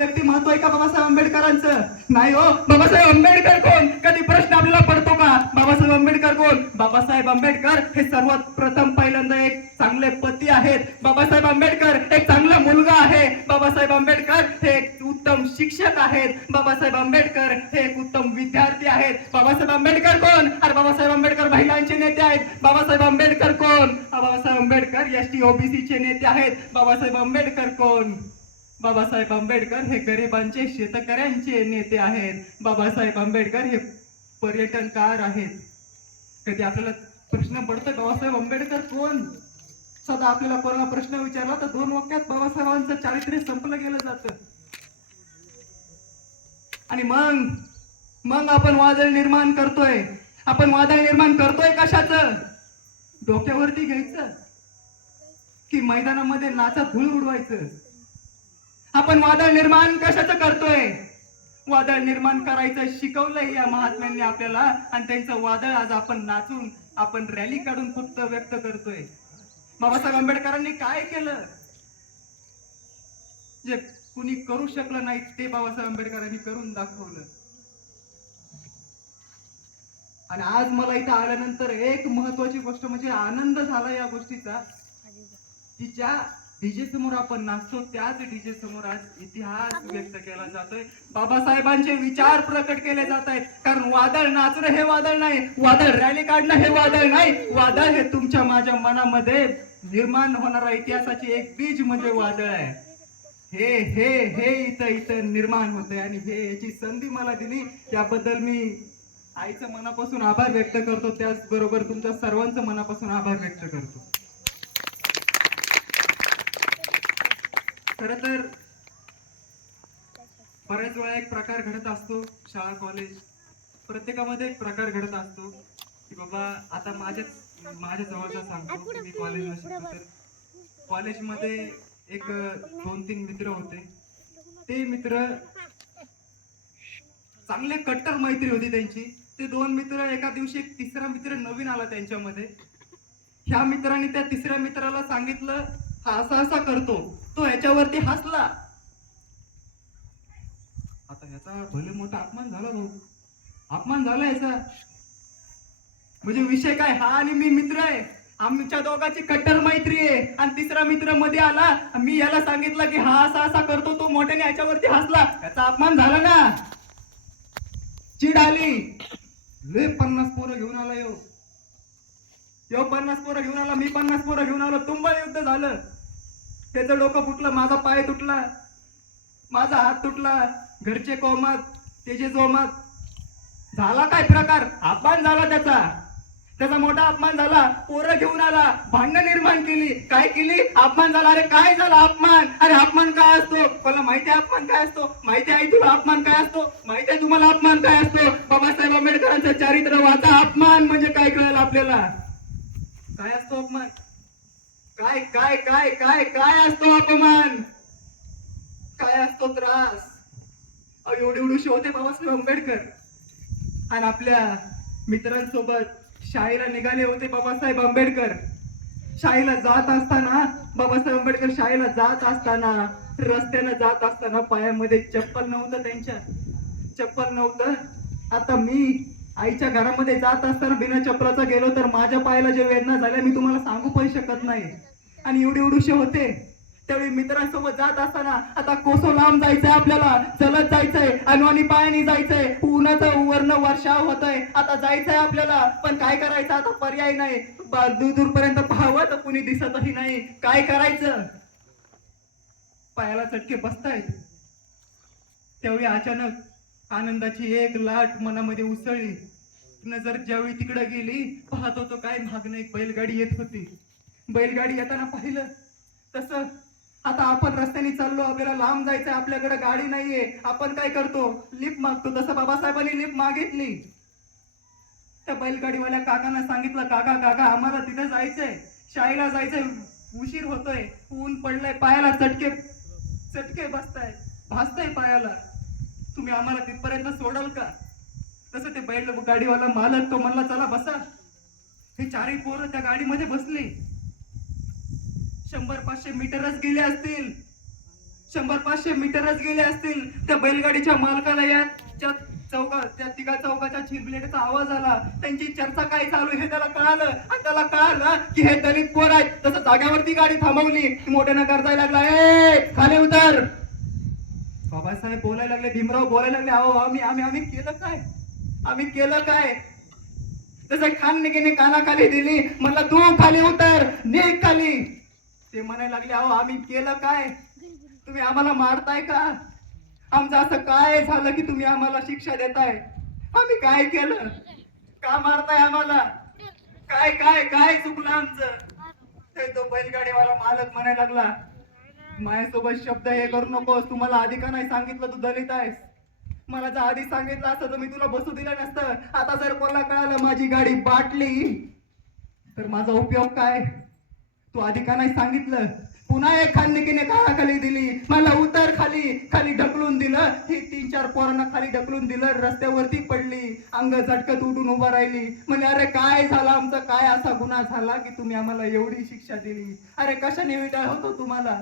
व्यक्तिमत्व आहे का बाबासाहेब आंबेडकरांचं? नाही हो. बाबासाहेब आंबेडकर कोण? कधी प्रश्न आपल्याला पडतो का? बाबासाहेब आंबेडकर कोण? बाबासाहेब आंबेडकर हे सर्वात प्रथम पहिल्यांदा एक चांगले पती आहेत. बाबासाहेब आंबेडकर एक चांगला मुलगा आहे. बाबासाहेब आंबेडकर हे एक उत्तम शिक्षक आहेत. बाबासाहेब आंबेडकर हे एक उत्तम विद्यार्थी आहेत. बाबासाहेब आंबेडकर कोण? अरे बाबासाहेब आंबेडकर महिलांचे नेते आहेत. बाबासाहेब आंबेडकर कोण? बाबासाहेब आंबेडकर एसटी ओबीसी चे नेते आहेत. बाबासाहेब आंबेडकर कोण? बाबासाहेब आंबेडकर हे गरिबांचे शेतकऱ्यांचे नेते आहेत. बाबासाहेब आंबेडकर हे पर्यटनकार आहेत. कधी आपल्याला प्रश्न पडतोय बाबासाहेब आंबेडकर कोण? सदा आपल्याला कोणाला प्रश्न विचारला तर दोन वाक्यात बाबासाहेबांचं चारित्र्य संपलं गेलं जातं. आणि मग आपण वादळ निर्माण करतोय. आपण वादळ निर्माण करतोय कशाचं? डोक्यावरती घ्यायचं की मैदानामध्ये नाचा धूळ उडवायचं? आपण वादळ निर्माण कशाचं करतोय? वादळ निर्माण करायचं शिकवलंय या महात्म्यांनी आपल्याला, आणि त्यांचं वादळ आज आपण नाचून आपण रॅली काढून फक्त व्यक्त करतोय. बाबासाहेब आंबेडकरांनी काय केलं जे कुणी करू शकलं नाही ते बाबासाहेब आंबेडकरांनी करून दाखवलं. आणि आज मला इथं आल्यानंतर एक महत्वाची गोष्ट म्हणजे आनंद झाला या गोष्टीचा की ज्या डीजे समोर आपण नाचतो त्याच डीजे समोर आज इतिहास व्यक्त केला जातोय. बाबासाहेबांचे विचार प्रकट केले जात आहेत. कारण वादळ नाचणं हे वादळ नाही, वादळ रॅली काढणं हे वादळ नाही, वादळ हे तुमच्या माझ्या मनामध्ये निर्माण होणारा इतिहासाची एक बीज म्हणजे वादळ आहे. हे हे हे इथं निर्माण होतंय आणि हे याची संधी मला दिली याबद्दल मी आईचं मनापासून आभार व्यक्त करतो. त्याचबरोबर तुमच्या सर्वांचं मनापासून आभार व्यक्त करतो. खर तर बऱ्याच वेळा एक प्रकार घडत असतो, शाळा कॉलेज प्रत्येकामध्ये एक प्रकार घडत असतो की बाबा आता माझ्या जवळचा सांगतो. मी कॉलेजला शिकतो तर कॉलेजमध्ये एक 2-3 मित्र होते. ते मित्र चांगले कट्टर मैत्री होती त्यांची. ते 2 मित्र एका दिवशी एक तिसरा मित्र नवीन आला त्यांच्यामध्ये. ह्या मित्राने त्या तिसऱ्या मित्राला सांगितलं हा असा करतो. तो ह्याच्यावरती हसला. आता ह्याचा भले मोठा अपमान झाला भाऊ, अपमान झाला याचा. म्हणजे विषय काय, हा आणि मी मित्र आहे, आमच्या दोघांची कट्टर मैत्री आहे. आणि तिसरा मित्र मध्ये आला, मी याला सांगितलं की हा असा करतो, तो मोठ्याने ह्याच्यावरती हसला. याचा अपमान झाला ना. चिड आली. लय 50 पोरं घेऊन आला यो 50 पोरं घेऊन आला, मी 50 पोरं घेऊन आलो. तुंबळ युद्ध झालं. त्याचं डोकं फुटलं, माझा पाय तुटला, माझा हात तुटला, घरचे कोमत, त्याचे जोमत. झाला काय प्रकार? अपमान झाला त्याचा मोठा अपमान झाला. पोरं घेऊन आला, भांडण निर्माण केली. काय केली? अपमान झाला. अरे काय झाला अपमान? अरे अपमान काय असतो? मला माहिती आहे अपमान काय असतो. माहिती आहे तुला अपमान काय असतो? माहिती आहे तुम्हाला अपमान काय असतो? बाबासाहेब आंबेडकरांचं चारित्र्य वाचा. अपमान म्हणजे काय कळेल आपल्याला. काय असतो अपमान? काय काय काय काय काय असतो अपमान? काय असतो त्रास? एवढे होते बाबासाहेब आंबेडकर. आणि आपल्या मित्रांसोबत शाळेला निघाले होते बाबासाहेब आंबेडकर. शाळेला जात असताना बाबासाहेब आंबेडकर शाळेला जात असताना रस्त्यानं जात असताना पायामध्ये चप्पल नव्हतं. त्यांच्या चप्पल नव्हतं. आता मी आईच्या घरामध्ये जात असताना बिना चप्पलाचा गेलो तर माझ्या पायाला जे वेदना झाल्या मी तुम्हाला सांगू पण शकत नाही. आणि एवढे होते. त्यावेळी मित्रांसोबत जात असताना आता कोसो लांब जायचंय, आपल्याला चलत जायचंय, आणि पायाने जायचंय. उन्हाचं वर्ण वर्षाव होतय. आता जायचंय आपल्याला, पण काय करायचं आता? पर्याय नाही. दूरपर्यंत पाहावं तर कुणी दिसतही नाही. काय करायचं? पायाला चटके बसतायत. त्यावेळी अचानक आनंदाची एक लाट मनामध्ये उसळली. नजर ज्यावेळी तिकडे गेली, पाहत होतो काय मागणं एक बैलगाडी येत होती. बैलगाडी येताना पाहिलं तसं आता आपण रस्त्याने चाललो, आपल्याला लांब जायचंय, आपल्याकडे गाडी नाहीये. आपण काय करतो? लिफ्ट मागतो. तसं बाबासाहेबांनी लिफ्ट मागितली. त्या बैलगाडीवाल्या काकांना सांगितलं, काका आम्हाला तिथे जायचंय, शाळेला जायचंय, उशीर होतोय, ऊन पडलंय, पायाला चटके बसताय, भाजताय पायाला, तुम्ही आम्हाला तिथपर्यंत सोडाल का? तसं ते बैलगाडीवाला मालक तो म्हणला चला बसा. हे चारही पोरं त्या गाडीमध्ये बसली. 100-500 मीटरच गेले असतील. 100-500 मीटरच गेले असतील. त्या बैलगाडीच्या मालकाला त्या तिघा चौकाच्या चिरबिलेटचा आवाज आला. त्यांची चर्चा काय चालू हे त्याला कळालं आणि त्याला कळालं की हे दलित पोर आहेत. तसं जाग्यावरती गाडी थांबवली. मोठ्यानं करतायला लागला, ए खाली उतर. बाबासाहेब बोलायला लागले, भीमराव बोलायला लागले, अहो आम्ही आम्ही आम्ही केलं काय, आम्ही केलं काय. तसं खानने कानाखाली दिली, म्हणलं तू खाली उतर, निघ खाली. ते म्हणायला लागले, अहो आम्ही केलं काय, तुम्ही आम्हाला मारताय का, आमचं असं काय झालं की तुम्ही आम्हाला शिक्षा देताय, आम्ही काय केलं, का मारताय आम्हाला, काय काय काय चुकलं आमचं. तो बैलगाडीवाला मालक म्हणायला लागला, माझ्यासोबत शब्द हे करू नकोस, तुम्हाला आधी का नाही सांगितलं तू दलित आहेस, मला जर आधी सांगितलं असतं तर मी तुला बसू दिलं नसतं. आता जर कोणाला कळालं माझी गाडी बाटली तर माझा उपयोग काय, तू आधी का नाही सांगितलं. पुन्हा एक खाननिकीने कानाखाली दिली, मला उतर खाली, खाली ढकलून दिलं. ही 3-4 पोरांना खाली ढकलून दिलं, रस्त्यावरती पडली, अंग झटकत उठून उभा राहिली. म्हणजे अरे काय झालं आमचं, काय असा गुन्हा झाला की तुम्ही आम्हाला एवढी शिक्षा दिली, अरे कशाने विटाळ होतो तुम्हाला.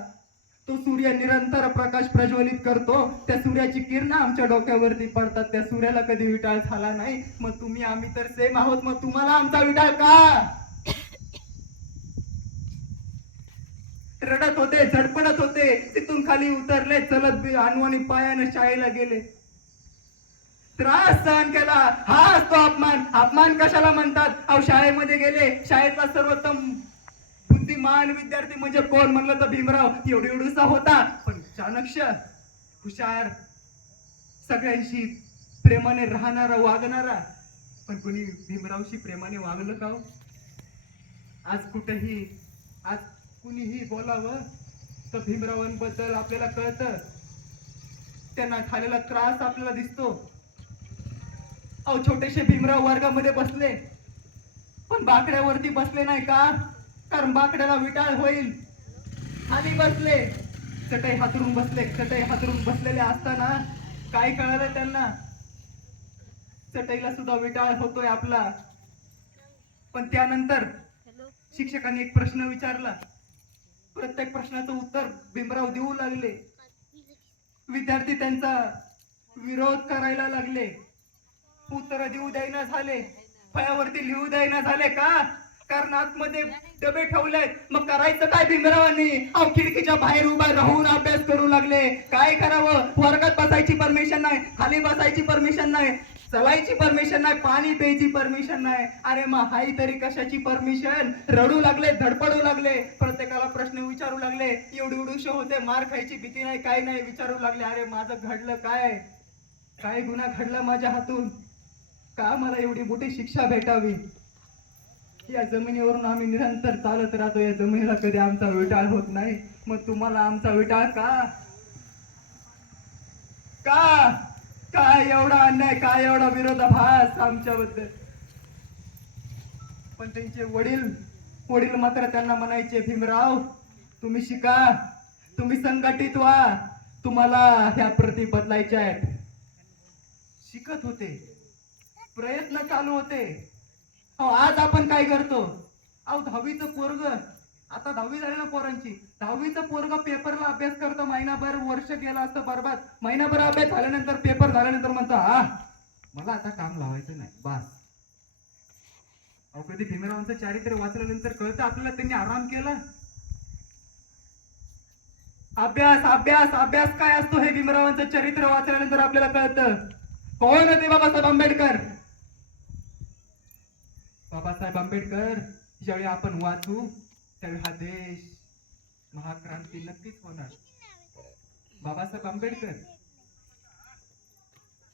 तो सूर्य निरंतर प्रकाश प्रज्वलित करतो, त्या सूर्याची किरण आमच्या डोक्यावरती पडतात, त्या सूर्याला कधी विटाळ झाला नाही. मग तुम्ही आम्ही तर सेम आहोत, मग तुम्हाला आमचा विटाळ का. रडत होते, झडपडत होते, तिथून खाली उतरले, चलत अनवाणी पायाने शाळेला गेले. त्रास सहन केला, हा असतो अपमान. अपमान कशाला म्हणतात, अहो शाळेमध्ये गेले, शाळेतला सर्वोत्तम बुद्धिमान विद्यार्थी म्हणजे कोण म्हणलं तर भीमराव. एवढूसा होता पण चाणक्य, हुशार, सगळ्यांशी प्रेमाने राहणारा, वागणारा. पण कोणी भीमरावशी प्रेमाने वागलं का. आज कुठेही, आज कुणीही बोलावं तर भीमरावांबद्दल आपल्याला कळतं, त्यांना झालेला त्रास आपल्याला दिसतो. अहो छोटेसे भीमराव वर्गामध्ये बसले, पण बाकड्यावरती बसले नाही का, कारण बाकड्याला विटाळ होईल. खाली बसले, चटई हातरून बसले. चटई हातरून बसलेले असताना काय कळालं त्यांना, चटईला सुद्धा विटाळ होतोय आपला. पण त्यानंतर शिक्षकांनी एक प्रश्न विचारला, प्रत्येक प्रश्नाचं उत्तर भीमराव देऊ लागले. विद्यार्थी त्यांचा विरोध करायला लागले, उत्तर देऊ द्यायना झाले, फळ्यावरती लिहू द्यायना झाले. का, कारण आतमध्ये डबे ठेवलेत. मग करायचं काय भीमरावांनी, अहो खिडकीच्या बाहेर उभा राहून अभ्यास करू लागले. काय करावं, वर्गात बसायची परमिशन नाही, खाली बसायची परमिशन नाही, चलायची परमिशन नाही, पाणी प्यायची परमिशन नाही. अरे मग हाय तरी कशाची परमिशन. रडू लागले, धडपडू लागले, प्रत्येकाला प्रश्न विचारू लागले. एवढे होते, मार खायची भीती नाही, काय नाही, विचारू लागले, अरे माझं घडलं काय, काय गुन्हा घडला माझ्या हातून, का मला एवढी मोठी शिक्षा भेटावी. या जमिनीवरून आम्ही निरंतर चालत राहतो, या जमिनीला कधी आमचा विटाळ होत नाही. मग तुम्हाला आमचा विटाळ का, का, काय एवढा अन्याय, काय एवढा विरोधाभास आमच्याबद्दल. पण त्यांचे वडील मात्र त्यांना म्हणायचे, भीमराव तुम्ही शिका, तुम्ही संघटित व्हा, तुम्हाला ह्या प्रती बदलायच्या आहेत. शिकत होते, प्रयत्न चालू होते. आज आपण काय करतो, अहो 10वीचं पोरग, आता 10वी झाली ना पोरांची, 10वीचं पोरग पेपरला अभ्यास करतो, महिनाभर वर्ष गेला असतं बरबाद. महिनाभर अभ्यास झाल्यानंतर, पेपर झाल्यानंतर म्हणतो, मला आता काम लावायचं नाही, बस. अहो कधी भीमरावांचं चारित्र्य वाचल्यानंतर कळतं आपल्याला त्यांनी आराम केला. अभ्यास अभ्यास अभ्यास काय असतो हे भीमरावांचं चरित्र वाचल्यानंतर आपल्याला कळतं. कोण होते बाबासाहेब आंबेडकर. बाबासाहेब आंबेडकर ज्यावेळी आपण वाचू त्यावेळी हा देश महाक्रांती नक्कीच होणार. बाबासाहेब आंबेडकर,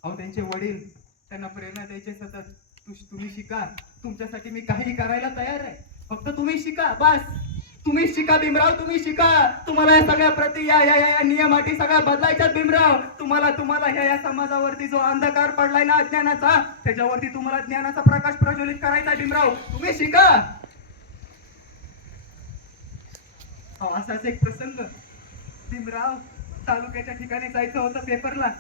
अहो त्यांचे वडील त्यांना प्रेरणा द्यायचे सतत, तुम्ही शिका, तुमच्यासाठी मी काही करायला तयार आहे, फक्त तुम्ही शिका, बस. तुम्ही शिका भीमराव, तुम्ही शिका. तुम्हाला या सगळ्या प्रति या नियम अटी सगळ्या बदलायच्यात भीमराव. तुम्हाला ह्या समाजावरती जो अंधकार पडलाय ना अज्ञानाचा, त्याच्यावरती तुम्हाला ज्ञानाचा प्रकाश प्रज्वलित करायचा भीमराव, तुम्ही शिका. असाच एक प्रसंग, भीमराव तालुक्याच्या ठिकाणी जायचं होतं पेपरला.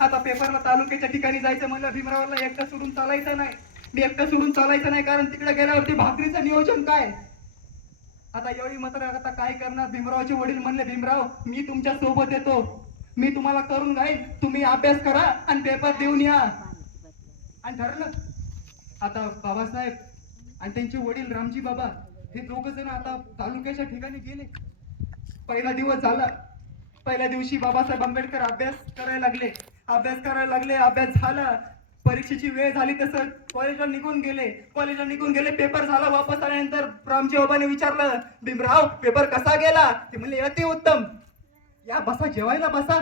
आता पेपरला तालुक्याच्या ठिकाणी जायचं म्हणलं, भीमरावला एकटं सोडून चालायचं नाही. मी एकटं सोडून चालायचं नाही, कारण तिकडे गेल्यावरती भाकरीचं नियोजन काय, आता एवढी मात्र आता काय करणार. भीमरावचे वडील म्हणले, भीमराव मी तुमच्या सोबत येतो, मी तुम्हाला करून घाईन, तुम्ही अभ्यास करा आणि पेपर देऊन या. आणि ठरलं. आता बाबासाहेब आणि त्यांचे वडील रामजी बाबा हे दोघ जण आता तालुक्याच्या ठिकाणी गेले. पहिला दिवस झाला. पहिल्या दिवशी बाबासाहेब आंबेडकर अभ्यास करायला लागले. अभ्यास झाला. परीक्षेची वेळ झाली तसं कॉलेजला निघून गेले. पेपर झाला. वापस आल्यानंतर रामजी बाबाने विचारलं, भीमराव पेपर कसा गेला? ते म्हणले, अति उत्तम. या बसा, जेवायला बसा,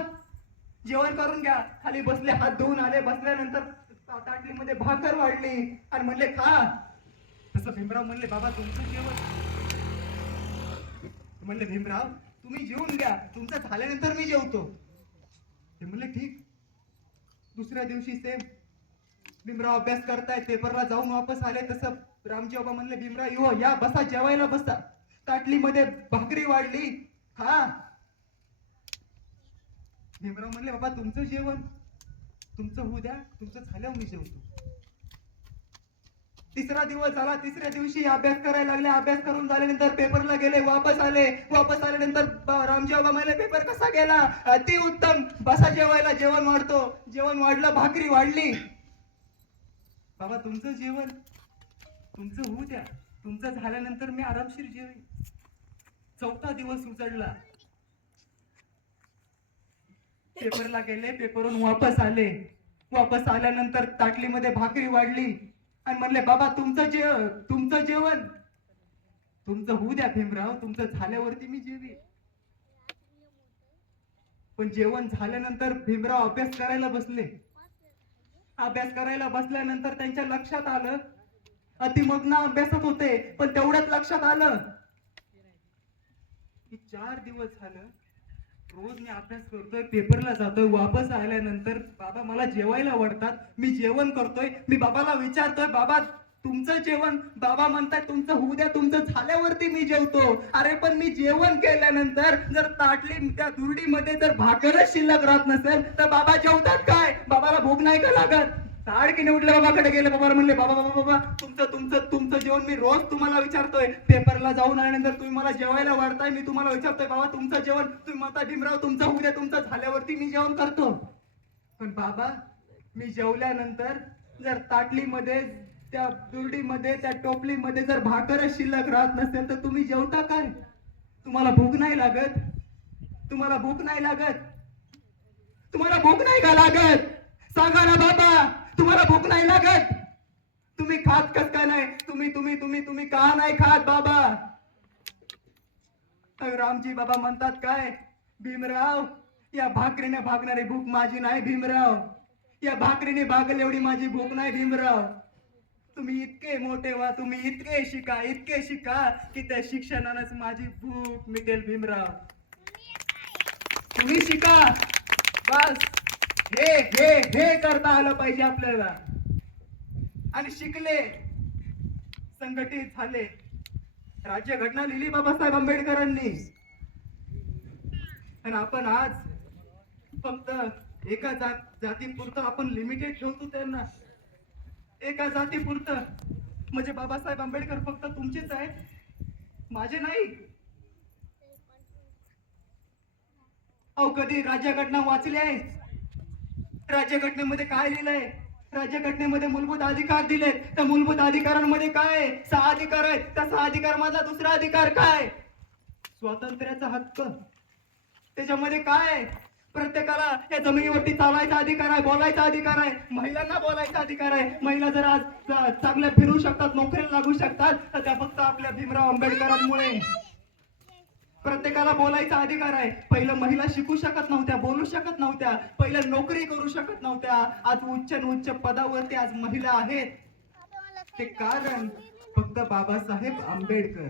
जेवण करून घ्या. खाली बसले, हात धुवून आले. बसल्यानंतर ताटलीमध्ये भाकर वाढली आणि म्हणले, खा. तसं भीमराव म्हणले, बाबा तुमचं जेवण. म्हणले, भीमराव तुम्ही जेवून घ्या, तुमचं झाल्यानंतर मी जेवतो. ते म्हणले, ठीक. दुसऱ्या दिवशी सेम. भीमराव अभ्यास करतायत, पेपरला जाऊन वापस आले. तसं रामजी बाबा म्हणले, भीमराव या बसा, जेवायला बसा. ताटलीमध्ये भाकरी वाढली, खा. भीमराव म्हणले, बाबा तुमचं जेवण, तुमचं होऊ द्या, तुमचं झाल्यावर मी जेवतो. तिसरा दिवस झाला. तिसऱ्या दिवशी अभ्यास करायला लागले. अभ्यास करून झाल्यानंतर पेपरला गेले. वापस आल्यानंतर रामजी बाबा म्हणले, पेपर कसा गेला? अति उत्तम. बसा जेवायला, जेवण वाढतो. जेवण वाढलं, भाकरी वाढली. बाबा तुमचं जेवण, तुमचं होऊ द्या, तुमचं झाल्यानंतर मी आरामशीर जेवेन. चौथा दिवस उजळला. पेपरला गेले. पेपरून वापस आल्यानंतर ताटलीमध्ये भाकरी वाढली आणि म्हणले, बाबा तुमचं जेवण, तुमचं होऊ द्या भीमराव, तुमचं झाल्यावरती मी जेवी. पण जेवण झाल्यानंतर भीमराव अभ्यास करायला बसल्यानंतर त्यांच्या लक्षात आलं, अतिमग्न अभ्यासात होते, पण तेवढ्यात लक्षात आलं की 4 दिवस झालं रोज मी अभ्यास करतोय, पेपरला जातोय, वापस आल्यानंतर बाबा मला जेवायला वाढतात, मी जेवण करतोय. मी बाबाला विचारतोय, बाबा तुमचं जेवण? बाबा म्हणतात, तुमचं होऊ द्या, तुमचं झाल्यावरती मी जेवतो. अरे पण मी जेवण केल्यानंतर जर ताटली त्या दुरडीमध्ये जर भाकरच शिल्लक राहत नसेल तर बाबा जेवतात काय? बाबाला भूक नाही का लागत? ताडकीने उठले, बाबाकडे गेले. बाबा म्हणले, बाबा तुमचं जेवण मी रोज तुम्हाला विचारतोय. पेपरला जाऊन आल्यानंतर तुम्ही मला जेवायला वाढताय, मी तुम्हाला विचारतोय, बाबा तुमचं जेवण? तुम्ही म्हणता, भीमराव तुमचं होऊ द्या, तुमचं झाल्यावरती मी जेवण करतो. पण बाबा मी जेवल्यानंतर जर ताटलीमध्ये, त्या दुरडीमध्ये, त्या टोपलीमध्ये जर भाकरच शिल्लक राहत नसेल तर तुम्ही जेवता काय? तुम्हाला भूक नाही लागत? तुम्हाला भूक नाही का लागत? सांगा ना बाबा, तुम्हाला भूक नाही लागत? तुम्ही खात कस का नाही? तुम्ही का नाही खात बाबा? रामजी बाबा म्हणतात, काय भीमराव, या भाकरीने भागणारी भूक माझी नाही भीमराव. या भाकरीने भागल एवढी माझी भूक नाही भीमराव. तुम्ही इतके मोठे व्हा, तुम्ही इतके शिका की त्या शिक्षणानंच माझी भूक मिटेल भीमराव. तुम्ही शिका बस. हे करता आलं पाहिजे आपल्याला. आणि शिकले, संघटित झाले, राज्यघटना लिहिली बाबासाहेब आंबेडकरांनी. आणि आपण आज फक्त एका जातीपुरतं आपण लिमिटेड ठेवतो त्यांना. एका जातीपुरतं. म्हणजे बाबासाहेब आंबेडकर फक्त तुमचेच आहेत, माझे नाही. अहो कधी राज्यघटना वाचली आहे? राज्यघटनेमध्ये काय लिहिलंय? राज्यघटनेमध्ये मूलभूत अधिकार दिलेत. त्या मूलभूत अधिकारांमध्ये काय? 6 अधिकार आहेत. त्या 6 अधिकार मधला दुसरा अधिकार काय? स्वातंत्र्याचा हक्क. त्याच्यामध्ये काय? प्रत्येकाला या जमिनीवरती चालायचा अधिकार आहे, बोलायचा अधिकार आहे, महिलांना बोलायचा अधिकार आहे. महिला जर आज चांगल्या फिरू शकतात, नोकरीला लागू शकतात, तर त्या फक्त आपल्या भीमराव आंबेडकरांमुळे. प्रत्येकाला बोलायचा अधिकार आहे. पहिलं महिला शिकू शकत नव्हत्या, बोलू शकत नव्हत्या, पहिलं नोकरी करू शकत नव्हत्या. आज उच्च पदावरती आज महिला आहेत. ते कारण फक्त बाबासाहेब आंबेडकर.